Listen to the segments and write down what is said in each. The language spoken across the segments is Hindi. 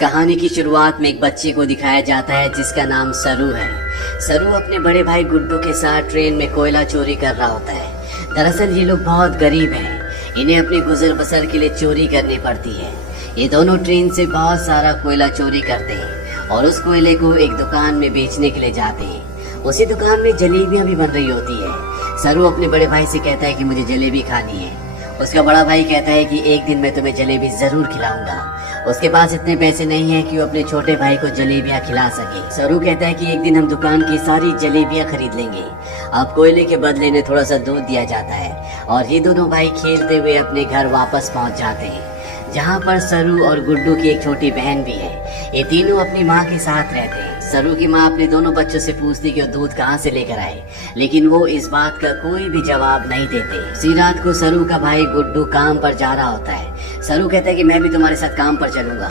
कहानी की शुरुआत में एक बच्चे को दिखाया जाता है जिसका नाम सरू है। सरू अपने बड़े भाई गुड्डू के साथ ट्रेन में कोयला चोरी कर रहा होता है। दरअसल ये लोग बहुत गरीब हैं, इन्हें अपनी गुजर बसर के लिए चोरी करनी पड़ती है। ये दोनों ट्रेन से बहुत सारा कोयला चोरी करते हैं और उस कोयले को एक दुकान में बेचने के लिए जाते हैं। उसी दुकान में जलेबियां भी बन रही होती है। सरू अपने बड़े भाई से कहता है कि मुझे जलेबी खानी है। उसका बड़ा भाई कहता है कि एक दिन मैं तुम्हें जलेबी जरूर खिलाऊंगा। उसके पास इतने पैसे नहीं है कि वो अपने छोटे भाई को जलेबियां खिला सके। सरू कहता है कि एक दिन हम दुकान की सारी जलेबियां खरीद लेंगे। अब कोयले के बदले में थोड़ा सा दूध दिया जाता है और ये दोनों भाई खेलते हुए अपने घर वापस पहुंच जाते हैं, जहाँ पर सरू और गुड्डू की एक छोटी बहन भी है। ये तीनों अपनी माँ के साथ रहते हैं। सरू की माँ अपने दोनों बच्चों से पूछती कि वो दूध कहाँ से लेकर आए, लेकिन वो इस बात का कोई भी जवाब नहीं देते। उसी रात को सरू का भाई गुड्डू काम पर जा रहा होता है। सरू कहता है कि मैं भी तुम्हारे साथ काम पर चलूंगा।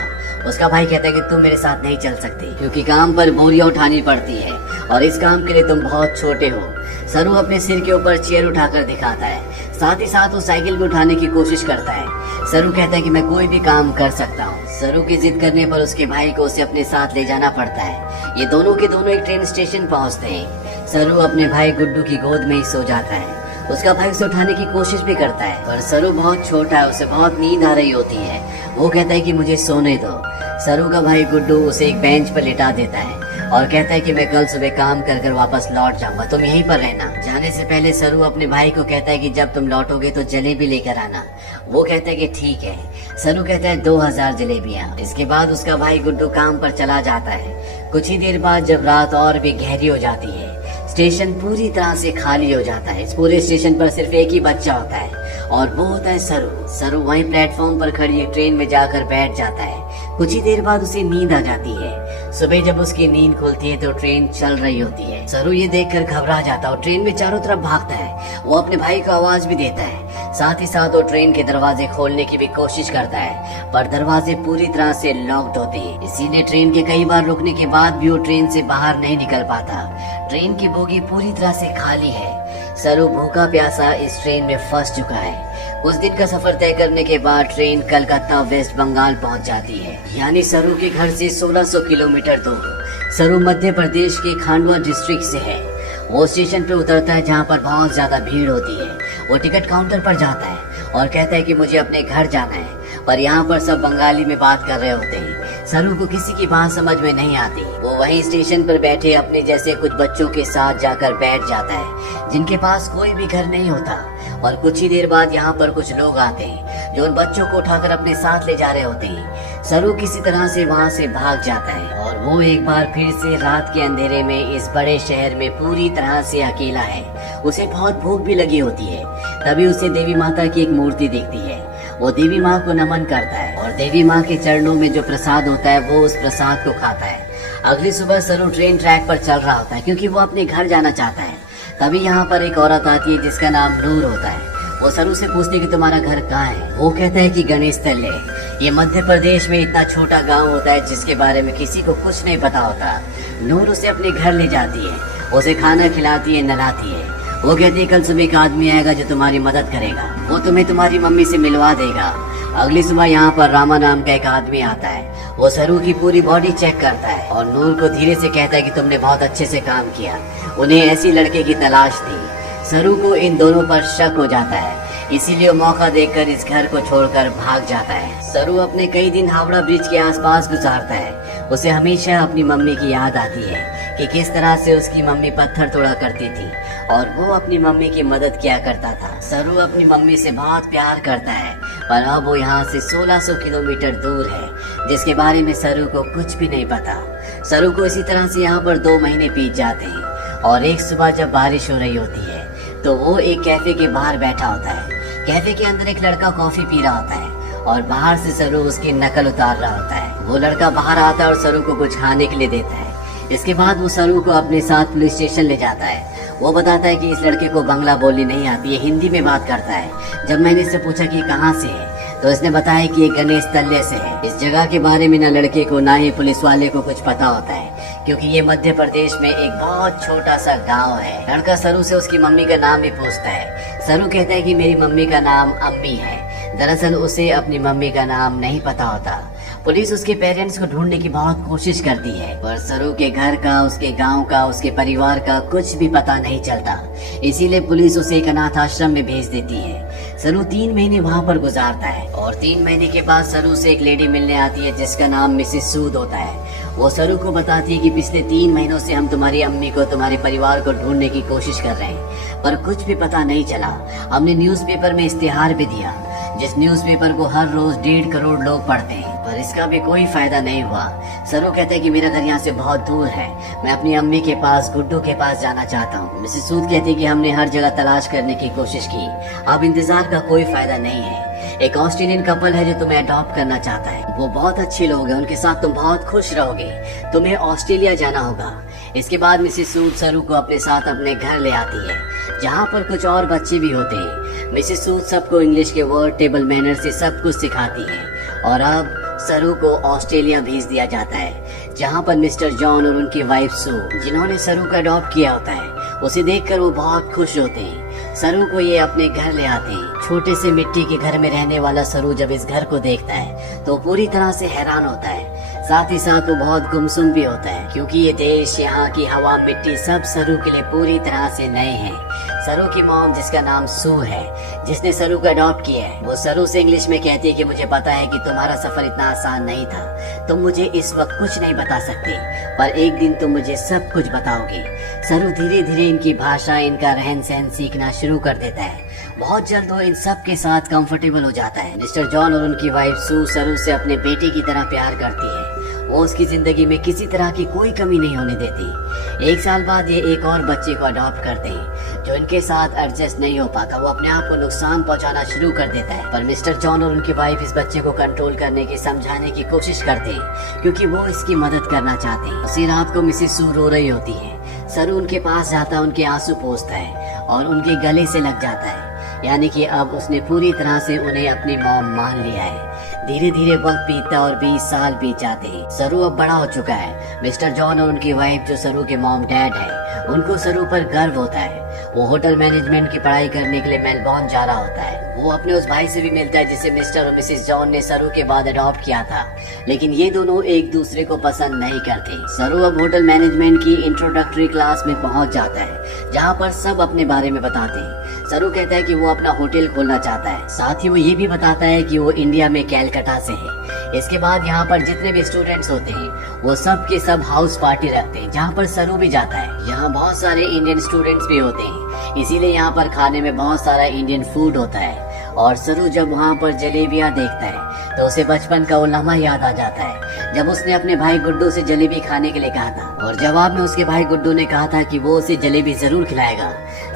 उसका भाई कहता है कि तुम मेरे साथ नहीं चल सकते क्योंकि काम पर बोरियां उठानी पड़ती है और इस काम के लिए तुम बहुत छोटे हो। सरू अपने सिर के ऊपर चेयर उठाकर दिखाता है, साथ ही साथ वो साइकिल भी उठाने की कोशिश करता है। सरू कहता है कि मैं कोई भी काम कर सकता हूँ। सरू की जिद करने पर उसके भाई को उसे अपने साथ ले जाना पड़ता है। ये दोनों के दोनों एक ट्रेन स्टेशन पहुँचते हैं। सरू अपने भाई गुड्डू की गोद में ही सो जाता है। उसका भाई उसे उठाने की कोशिश भी करता है पर सरू बहुत छोटा है, उसे बहुत नींद आ रही होती है। वो कहता है कि मुझे सोने दो। सरू का भाई गुड्डू उसे एक बेंच पर लिटा देता है और कहता है कि मैं कल सुबह काम कर कर वापस लौट जाऊंगा, तुम यहीं पर रहना। जाने से पहले सरू अपने भाई को कहता है कि जब तुम लौटोगे तो जलेबी लेकर आना। वो कहता है कि ठीक है। सरू कहता है 2000 जलेबियां। इसके बाद उसका भाई गुड्डू काम पर चला जाता है। कुछ ही देर बाद जब रात और भी गहरी हो जाती है, स्टेशन पूरी तरह से खाली हो जाता है। इस पूरे स्टेशन पर सिर्फ एक ही बच्चा होता है और वो होता है सरू। सरू वहीं प्लेटफॉर्म पर खड़ी एक ट्रेन में जाकर बैठ जाता है। कुछ ही देर बाद उसे नींद आ जाती है। सुबह जब उसकी नींद खुलती है तो ट्रेन चल रही होती है। सरू ये देखकर घबरा जाता है और ट्रेन में चारों तरफ भागता है। वो अपने भाई को आवाज भी देता है। साथ ही साथ वो ट्रेन के दरवाजे खोलने की भी कोशिश करता है पर दरवाजे पूरी तरह से लॉक्ड होते हैं। इसीलिए ट्रेन के कई बार रुकने के बाद भी वो ट्रेन से बाहर नहीं निकल पाता। ट्रेन की बोगी पूरी तरह से खाली है। सरू भूखा प्यासा इस ट्रेन में फंस चुका है। कुछ दिन का सफर तय करने के बाद ट्रेन कलकत्ता वेस्ट बंगाल पहुंच जाती है, यानी सरू के घर से 1600 किलोमीटर दूर। सरू मध्य प्रदेश के खांडवा डिस्ट्रिक्ट से है। वो स्टेशन पे उतरता है जहाँ पर बहुत ज्यादा भीड़ होती है। वो टिकट काउंटर पर जाता है और कहता है कि मुझे अपने घर जाना है, पर यहाँ पर सब बंगाली में बात कर रहे होते हैं। सरू को किसी की बात समझ में नहीं आती। वो वहीं स्टेशन पर बैठे अपने जैसे कुछ बच्चों के साथ जाकर बैठ जाता है जिनके पास कोई भी घर नहीं होता। और कुछ ही देर बाद यहाँ पर कुछ लोग आते हैं जो उन बच्चों को उठाकर अपने साथ ले जा रहे होते हैं। सरू किसी तरह से वहाँ से भाग जाता है और वो एक बार फिर से रात के अंधेरे में इस बड़े शहर में पूरी तरह से अकेला है। उसे बहुत भूख भी लगी होती है। तभी उसे देवी माता की एक मूर्ति दिखती है। वो देवी माँ को नमन करता है और देवी माँ के चरणों में जो प्रसाद होता है वो उस प्रसाद को खाता है। अगली सुबह सरू ट्रेन ट्रैक पर चल रहा होता है क्योंकि वो अपने घर जाना चाहता है। तभी यहाँ पर एक औरत आती है जिसका नाम नूर होता है। वो सरू से पूछती है कि तुम्हारा घर कहाँ है। वो कहता है कि गणेश तल्ले। ये मध्य प्रदेश में इतना छोटा गांव होता है जिसके बारे में किसी को कुछ नहीं पता होता। नूर उसे अपने घर ले जाती है, उसे खाना खिलाती है, नहलाती है। वो कहती है कल सुबह एक आदमी आएगा जो तुम्हारी मदद करेगा, वो तुम्हें तुम्हारी मम्मी से मिलवा देगा। अगली सुबह यहाँ पर रामा नाम का एक आदमी आता है। वो सरू की पूरी बॉडी चेक करता है और नूर को धीरे से कहता है कि तुमने बहुत अच्छे से काम किया। उन्हें ऐसी लड़के की तलाश थी। सरू को इन दोनों पर शक हो जाता है, इसीलिए वो मौका देखकर इस घर को छोड़कर भाग जाता है। सरू अपने कई दिन हावड़ा ब्रिज के आसपास गुजारता है। उसे हमेशा अपनी मम्मी की याद आती है कि किस तरह से उसकी मम्मी पत्थर तोड़ा करती थी और वो अपनी मम्मी की मदद किया करता था। सरू अपनी मम्मी से बहुत प्यार करता है पर अब वो यहाँ से 1600 किलोमीटर दूर है जिसके बारे में सरू को कुछ भी नहीं पता। सरू को इसी तरह से यहाँ पर 2 महीने बीत जाते हैं और एक सुबह जब बारिश हो रही होती है तो वो एक कैफे के बाहर बैठा होता है। कैफे के अंदर एक लड़का कॉफी पी रहा होता है और बाहर से सरू उसकी नकल उतार रहा होता है। वो लड़का बाहर आता है और सरू को कुछ खाने के लिए देता है। इसके बाद वो सरू को अपने साथ पुलिस स्टेशन ले जाता है। वो बताता है कि इस लड़के को बंगला बोलनी नहीं आती, ये हिंदी में बात करता है। जब मैंने इससे पूछा कि कहाँ से है तो इसने बताया कि ये गणेश तल्ले से है। इस जगह के बारे में न लड़के को ना ही पुलिस वाले को कुछ पता होता है क्योंकि ये मध्य प्रदेश में एक बहुत छोटा सा गांव है। लड़का सरू से उसकी मम्मी का नाम भी पूछता है। सरू कहता है कि मेरी मम्मी का नाम अम्मी है। दरअसल उसे अपनी मम्मी का नाम नहीं पता होता। पुलिस उसके पेरेंट्स को ढूंढने की बहुत कोशिश करती है, पर सरू के घर का, उसके गांव का, उसके परिवार का कुछ भी पता नहीं चलता। इसीलिए पुलिस उसे एक अनाथ आश्रम में भेज देती है। सरू 3 महीने वहाँ पर गुजारता है और 3 महीने के बाद सरू से एक लेडी मिलने आती है जिसका नाम मिसेस सूद होता है। वो सरू को बताती है कि पिछले 3 महीनों से हम तुम्हारी अम्मी को, तुम्हारे परिवार को ढूंढने की कोशिश कर रहे हैं, पर कुछ भी पता नहीं चला। हमने न्यूज़पेपर में इश्तिहार भी दिया, जिस न्यूज़पेपर को हर रोज 1.5 करोड़ लोग पढ़ते हैं, पर इसका भी कोई फायदा नहीं हुआ। सरू कहता है कि मेरा घर यहाँ से बहुत दूर है, मैं अपनी अम्मी के पास, गुड्डू के पास जाना चाहता हूँ। मिसेस सूद कहती है कि हमने हर जगह तलाश करने की कोशिश की, अब इंतजार का कोई फायदा नहीं है। एक ऑस्ट्रेलियन कपल है जो तुम्हें अडॉप्ट करना चाहता है, वो बहुत अच्छे लोग हैं, उनके साथ तुम बहुत खुश रहोगे, तुम्हें ऑस्ट्रेलिया जाना होगा। इसके बाद मिसेस सूद सरू को अपने साथ अपने घर ले आती है, जहाँ पर कुछ और बच्चे भी होते हैं। मिसेस सूद सबको इंग्लिश के वर्ड, टेबल मैनर से सब कुछ सिखाती है और अब सरू को ऑस्ट्रेलिया भेज दिया जाता है, जहाँ पर मिस्टर जॉन और उनकी वाइफ सू, जिन्होंने सरू को अडॉप्ट किया होता है, उसे देखकर वो बहुत खुश होते हैं। सरू को ये अपने घर ले आते हैं। छोटे से मिट्टी के घर में रहने वाला सरू जब इस घर को देखता है तो पूरी तरह से हैरान होता है। साथ ही साथ वो बहुत गुमसुम भी होता है, क्योंकि ये देश, यहाँ की हवा, मिट्टी सब सरू के लिए पूरी तरह से नए हैं। सरू की मॉम, जिसका नाम सू है, जिसने सरू को अडॉप्ट किया है, वो सरू से इंग्लिश में कहती है कि मुझे पता है कि तुम्हारा सफर इतना आसान नहीं था, तुम मुझे इस वक्त कुछ नहीं बता सकते, पर एक दिन तुम मुझे सब कुछ बताओगे। सरू धीरे धीरे इनकी भाषा, इनका रहन सहन सीखना शुरू कर देता है। बहुत जल्द वो इन सब के साथ कंफर्टेबल हो जाता है। मिस्टर जॉन और उनकी वाइफ सू सरू से अपने बेटे की तरह प्यार करती है। वो उसकी जिंदगी में किसी तरह की कोई कमी नहीं होने देती। 1 साल बाद ये एक और बच्चे को अडॉप्ट करते हैं, जो इनके साथ एडजस्ट नहीं हो पाता। वो अपने आप को नुकसान पहुंचाना शुरू कर देता है, पर मिस्टर जॉन और उनकी वाइफ इस बच्चे को कंट्रोल करने की, समझाने की कोशिश करते हैं, क्योंकि वो इसकी मदद करना चाहते हैं। उसी रात को मिसेस सू रो रही होती है। सरू उनके पास जाता है, उनके आंसू पोंछता है और उनके गले से लग जाता है, यानी कि अब उसने पूरी तरह से उन्हें अपनी मॉम मान लिया है। धीरे धीरे वक्त बीतता और 20 साल बीत जाते हैं। सरू अब बड़ा हो चुका है। मिस्टर जॉन और उनकी वाइफ, जो सरू के मॉम डैड है, उनको सरू पर गर्व होता है। वो होटल मैनेजमेंट की पढ़ाई करने के लिए मेलबॉर्न जा रहा होता है। वो अपने उस भाई से भी मिलता है जिसे मिस्टर और मिसेस जॉन ने सरू के बाद अडॉप्ट किया था, लेकिन ये दोनों एक दूसरे को पसंद नहीं करते। सरू अब होटल मैनेजमेंट की इंट्रोडक्टरी क्लास में पहुंच जाता है, जहाँ पर सब अपने बारे में बताते हैं। सरू कहता है कि वो अपना होटल खोलना चाहता है, साथ ही वो ये भी बताता है कि वो इंडिया में कैलकाटा से है। इसके बाद यहाँ पर जितने भी स्टूडेंट्स होते हैं वो सब के सब हाउस पार्टी रखते हैं, जहाँ पर सरू भी जाता है। यहाँ बहुत सारे इंडियन स्टूडेंट्स भी होते हैं, इसीलिए यहाँ पर खाने में बहुत सारा इंडियन फूड होता है। और सरू जब वहाँ पर जलेबियाँ देखता है तो उसे बचपन का वो लम्हा याद आ जाता है, जब उसने अपने भाई गुड्डू से जलेबी खाने के लिए कहा था और जवाब में उसके भाई गुड्डू ने कहा था कि वो उसे जलेबी जरूर खिलाएगा।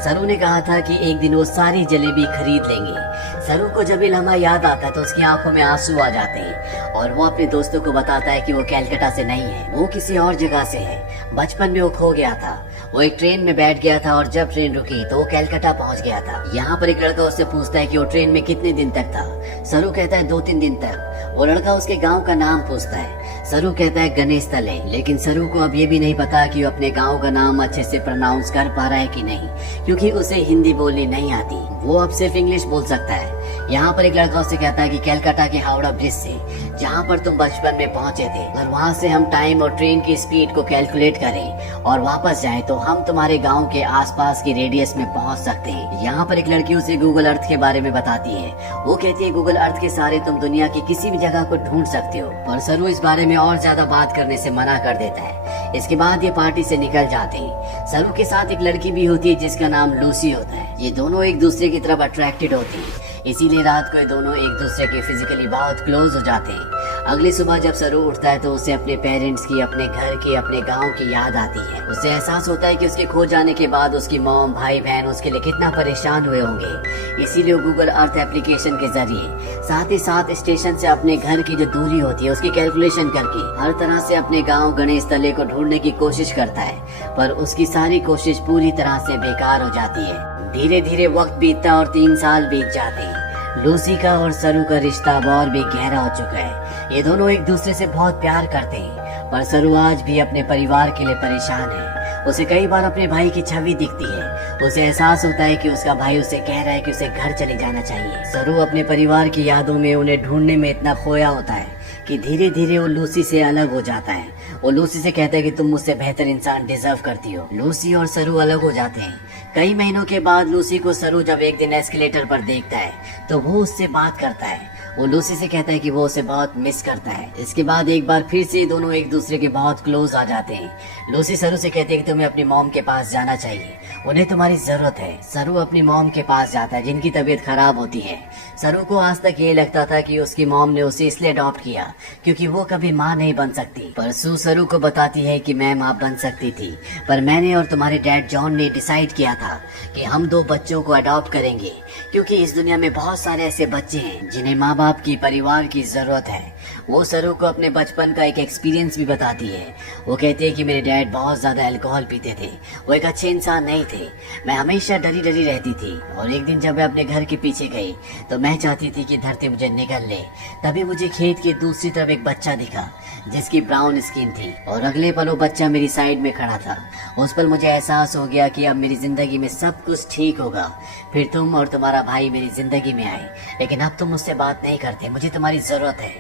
सरू ने कहा था कि एक दिन वो सारी जलेबी खरीद लेंगे। सरू को जब ये लम्हा याद आता है तो उसकी आंखों में आंसू आ जाते हैं और वो अपने दोस्तों को बताता है कि वो कैलकाटा से नहीं है, वो किसी और जगह से है। बचपन में वो खो गया था, वो एक ट्रेन में बैठ गया था और जब ट्रेन रुकी तो वो कैलकाटा पहुंच गया था। यहाँ पर एक लड़का उससे पूछता है कि वो ट्रेन में कितने दिन तक था। सरू कहता है 2-3 दिन तक। वो लड़का उसके गांव का नाम पूछता है। सरू कहता है गणेश तले, लेकिन सरू को अब ये भी नहीं पता कि वो अपने गांव का नाम अच्छे से प्रोनाउंस कर पा रहा है कि नहीं, क्योंकि उसे हिंदी बोलनी नहीं आती, वो अब सिर्फ इंग्लिश बोल सकता है। यहाँ पर एक लड़का उससे कहता है कि कैलकाटा के हावड़ा ब्रिज से, जहाँ पर तुम बचपन में पहुँचे थे, और वहाँ से हम टाइम और ट्रेन की स्पीड को कैलकुलेट करें और वापस जाएं तो हम तुम्हारे गांव के आसपास की रेडियस में पहुँच सकते हैं। यहाँ पर एक लड़की उसे गूगल अर्थ के बारे में बताती है। वो कहती है गूगल अर्थ के सहारे तुम दुनिया की किसी भी जगह को ढूंढ सकते हो, पर सरू इस बारे में और ज्यादा बात करने से मना कर देता है। इसके बाद ये पार्टी से निकल जाते हैं। सरू के साथ एक लड़की भी होती है जिसका नाम लूसी होता है। ये दोनों एक दूसरे की तरफ अट्रैक्टेड होती है, इसीलिए रात को ये दोनों एक दूसरे के फिजिकली बहुत क्लोज हो जाते हैं। अगली सुबह जब सरू उठता है तो उसे अपने पेरेंट्स की, अपने घर की, अपने गांव की याद आती है। उसे एहसास होता है कि उसके खो जाने के बाद उसकी मॉम, भाई बहन उसके लिए कितना परेशान हुए होंगे। इसीलिए गूगल अर्थ एप्लीकेशन के जरिए साथ ही साथ स्टेशन से अपने घर की जो दूरी होती है उसकी कैलकुलेशन करके हर तरह से अपने गाँव गणेश तले को ढूंढने की कोशिश करता है, पर उसकी सारी कोशिश पूरी तरह से बेकार हो जाती है। धीरे धीरे वक्त बीतता और 3 साल बीत जाते हैं। लूसी का और सरू का रिश्ता अब और भी गहरा हो चुका है। ये दोनों एक दूसरे से बहुत प्यार करते हैं, पर सरू आज भी अपने परिवार के लिए परेशान है। उसे कई बार अपने भाई की छवि दिखती है। उसे एहसास होता है कि उसका भाई उसे कह रहा है कि उसे घर चले जाना चाहिए। सरू अपने परिवार की यादों में, उन्हें ढूंढने में इतना खोया होता है कि धीरे धीरे वो लूसी से अलग हो जाता है। वो लूसी से कहता है कि तुम मुझसे बेहतर इंसान डिजर्व करती हो। लूसी और सरू अलग हो जाते हैं। कई महीनों के बाद लूसी को सरू जब एक दिन एस्केलेटर पर देखता है तो वो उससे बात करता है। वो लूसी से कहता है कि वो उसे बहुत मिस करता है। इसके बाद एक बार फिर से दोनों एक दूसरे के बहुत क्लोज आ जाते हैं। लूसी सरू से कहती है कि तुम्हें अपनी मॉम के पास जाना चाहिए, उन्हें तुम्हारी जरूरत है। सरू अपनी मॉम के पास जाता है जिनकी तबीयत खराब होती है। सरू को आज तक ये लगता था कि उसकी मॉम ने उसे इसलिए अडॉप्ट किया क्योंकि वो कभी माँ नहीं बन सकती, पर सू सरू को बताती है कि मैं माँ बन सकती थी, पर मैंने और तुम्हारे डैड जॉन ने डिसाइड किया था कि हम 2 बच्चों को अडॉप्ट करेंगे क्योंकि इस दुनिया में बहुत सारे ऐसे बच्चे हैं जिन्हें माँ बाप की, परिवार की जरूरत है। वो सरू को अपने बचपन का एक एक्सपीरियंस भी बताती है। वो कहती है कि मेरे डैड बहुत ज्यादा अल्कोहल पीते थे, वो एक अच्छे इंसान नहीं थे। मैं हमेशा डरी डरी रहती थी और एक दिन जब मैं अपने घर के पीछे गई तो मैं चाहती थी कि धरती मुझे निगल ले। तभी मुझे खेत के दूसरी तरफ एक बच्चा दिखा जिसकी ब्राउन स्किन थी और अगले पल वो बच्चा मेरी साइड में खड़ा था। उस पल मुझे एहसास हो गया कि अब मेरी जिंदगी में सब कुछ ठीक होगा। फिर तुम और तुम्हारा भाई मेरी जिंदगी में आए, लेकिन अब तुम मुझसे बात नहीं करते, मुझे तुम्हारी जरूरत है।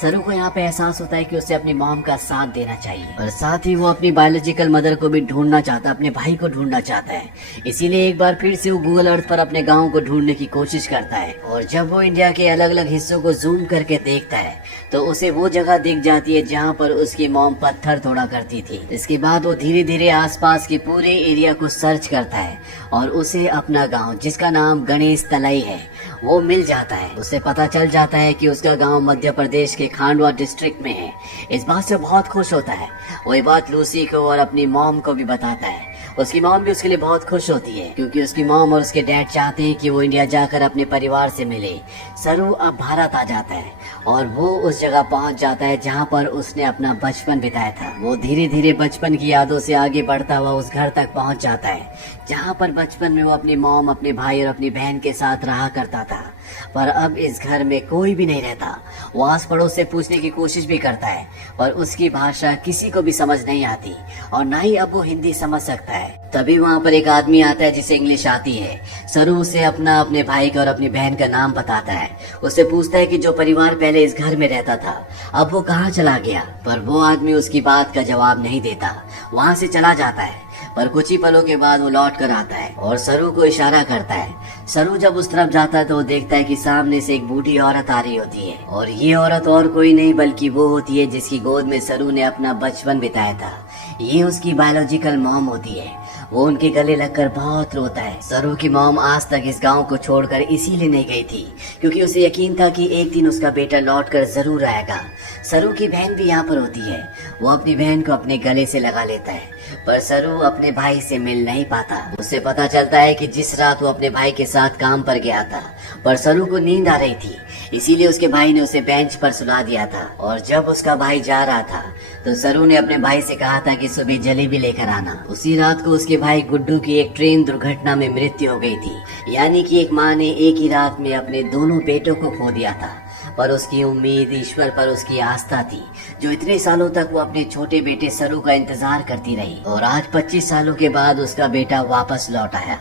सरू को यहाँ पे एहसास होता है कि उसे अपनी मॉम का साथ देना चाहिए और साथ ही वो अपनी बायोलॉजिकल मदर को भी ढूंढना चाहता है, अपने भाई को ढूंढना चाहता है। इसीलिए एक बार फिर से वो गूगल अर्थ पर अपने गाँव को ढूंढने की कोशिश करता है और जब वो इंडिया के अलग अलग हिस्सों को जूम करके देखता है तो उसे वो जगह दिख जाती है जहाँ पर उसकी मॉम पत्थर तोड़ा करती थी। इसके बाद वो धीरे धीरे आसपास के पूरे एरिया को सर्च करता है और उसे अपना गांव, जिसका नाम गणेश तलाई है, वो मिल जाता है। उसे पता चल जाता है कि उसका गांव मध्य प्रदेश के खांडवा डिस्ट्रिक्ट में है। इस बात से बहुत खुश होता है। वो ये बात लूसी को और अपनी मॉम को भी बताता है। उसकी मॉम भी उसके लिए बहुत खुश होती है क्योंकि उसकी मॉम और उसके डैड चाहते हैं कि वो इंडिया जाकर अपने परिवार से मिले। सरू अब भारत आ जाता है और वो उस जगह पहुंच जाता है जहां पर उसने अपना बचपन बिताया था। वो धीरे धीरे बचपन की यादों से आगे बढ़ता हुआ उस घर तक पहुंच जाता है जहां पर बचपन में वो अपनी मॉम, अपने भाई और अपनी बहन के साथ रहा करता था। पर अब इस घर में कोई भी नहीं रहता। वो आस पड़ोस से पूछने की कोशिश भी करता है पर उसकी भाषा किसी को भी समझ नहीं आती और न ही अब वो हिंदी समझ सकता है। तभी वहाँ पर एक आदमी आता है जिसे इंग्लिश आती है। सरू उसे अपने भाई का और अपनी बहन का नाम बताता है। उससे पूछता है कि जो परिवार पहले इस घर में रहता था अब वो कहाँ चला गया, पर वो आदमी उसकी बात का जवाब नहीं देता, वहाँ से चला जाता है। पर कुछ ही पलों के बाद वो लौट कर आता है और सरू को इशारा करता है। सरू जब उस तरफ जाता है तो वो देखता है कि सामने से एक बूढ़ी औरत आ रही होती है और ये औरत और कोई नहीं बल्कि वो होती है जिसकी गोद में सरू ने अपना बचपन बिताया था। ये उसकी बायोलॉजिकल मॉम होती है। वो उनके गले लगकर बहुत रोता है। सरू की मॉम आज तक इस गांव को छोड़कर इसीलिए नहीं गई थी क्योंकि उसे यकीन था कि एक दिन उसका बेटा लौटकर जरूर आएगा। सरू की बहन भी यहाँ पर होती है। वो अपनी बहन को अपने गले से लगा लेता है पर सरू अपने भाई से मिल नहीं पाता। उसे पता चलता है कि जिस रात वो अपने भाई के साथ काम पर गया था पर सरू को नींद आ रही थी, इसीलिए उसके भाई ने उसे बेंच पर सुला दिया था। और जब उसका भाई जा रहा था तो सरू ने अपने भाई से कहा था कि सुबह जलेबी लेकर आना। उसी रात को उसके भाई गुड्डू की एक ट्रेन दुर्घटना में मृत्यु हो गई थी। यानी कि एक माँ ने एक ही रात में अपने दोनों बेटों को खो दिया था। पर उसकी उम्मीद, ईश्वर पर उसकी आस्था थी जो इतने सालों तक वो अपने छोटे बेटे सरू का इंतजार करती रही। और आज 25 सालों के बाद उसका बेटा वापस लौट आया।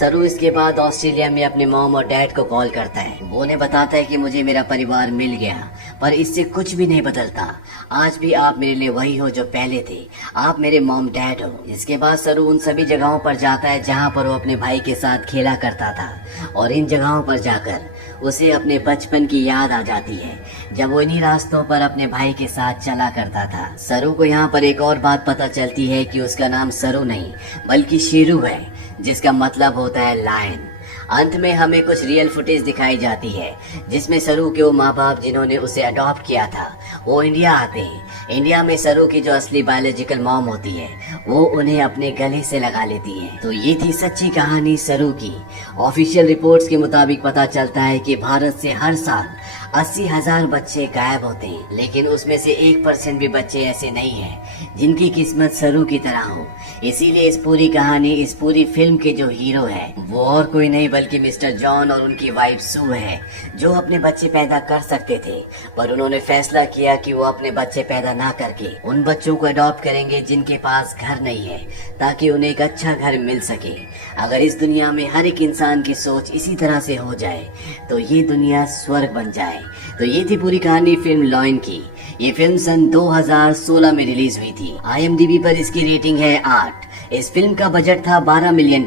सरू इसके बाद ऑस्ट्रेलिया में अपने मॉम और डैड को कॉल करता है। वो उन्हें बताता है कि मुझे मेरा परिवार मिल गया, पर इससे कुछ भी नहीं बदलता। आज भी आप मेरे लिए वही हो जो पहले थे। आप मेरे मॉम डैड हो। इसके बाद सरू उन सभी जगहों पर जाता है जहाँ पर वो अपने भाई के साथ खेला करता था और इन जगहों पर जाकर उसे अपने बचपन की याद आ जाती है जब वो इन्हीं रास्तों पर अपने भाई के साथ चला करता था। सरू को यहाँ पर एक और बात पता चलती है कि उसका नाम सरू नहीं बल्कि शेरू है, जिसका मतलब होता है लायन। अंत में हमें कुछ रियल फुटेज दिखाई जाती है जिसमें सरू के वो माँ बाप जिन्होंने उसे अडॉप्ट किया था वो इंडिया आते हैं। इंडिया में सरू की जो असली बायोलॉजिकल मॉम होती है वो उन्हें अपने गले से लगा लेती है। तो ये थी सच्ची कहानी सरू की। ऑफिशियल रिपोर्ट्स के मुताबिक पता चलता है कि भारत से हर साल 80,000 बच्चे गायब होते हैं, लेकिन उसमें से 1% भी बच्चे ऐसे नहीं हैं जिनकी किस्मत सरू की तरह हो। इसीलिए इस पूरी कहानी, इस पूरी फिल्म के जो हीरो है वो और कोई नहीं बल्कि मिस्टर जॉन और उनकी वाइफ सू है, जो अपने बच्चे पैदा कर सकते थे पर उन्होंने फैसला किया कि वो अपने बच्चे पैदा ना करके उन बच्चों को अडॉप्ट करेंगे जिनके पास घर नहीं है, ताकि उन्हें एक अच्छा घर मिल सके। अगर इस दुनिया में हर एक इंसान की सोच इसी तरह से हो जाए तो ये दुनिया स्वर्ग बन जाए। तो ये थी पूरी कहानी फिल्म लॉयन की। ये फिल्म सन 2016 में रिलीज हुई थी। IMDb पर इसकी रेटिंग है 8। इस फिल्म का बजट था $12 मिलियन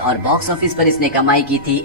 और बॉक्स ऑफिस पर इसने कमाई की थी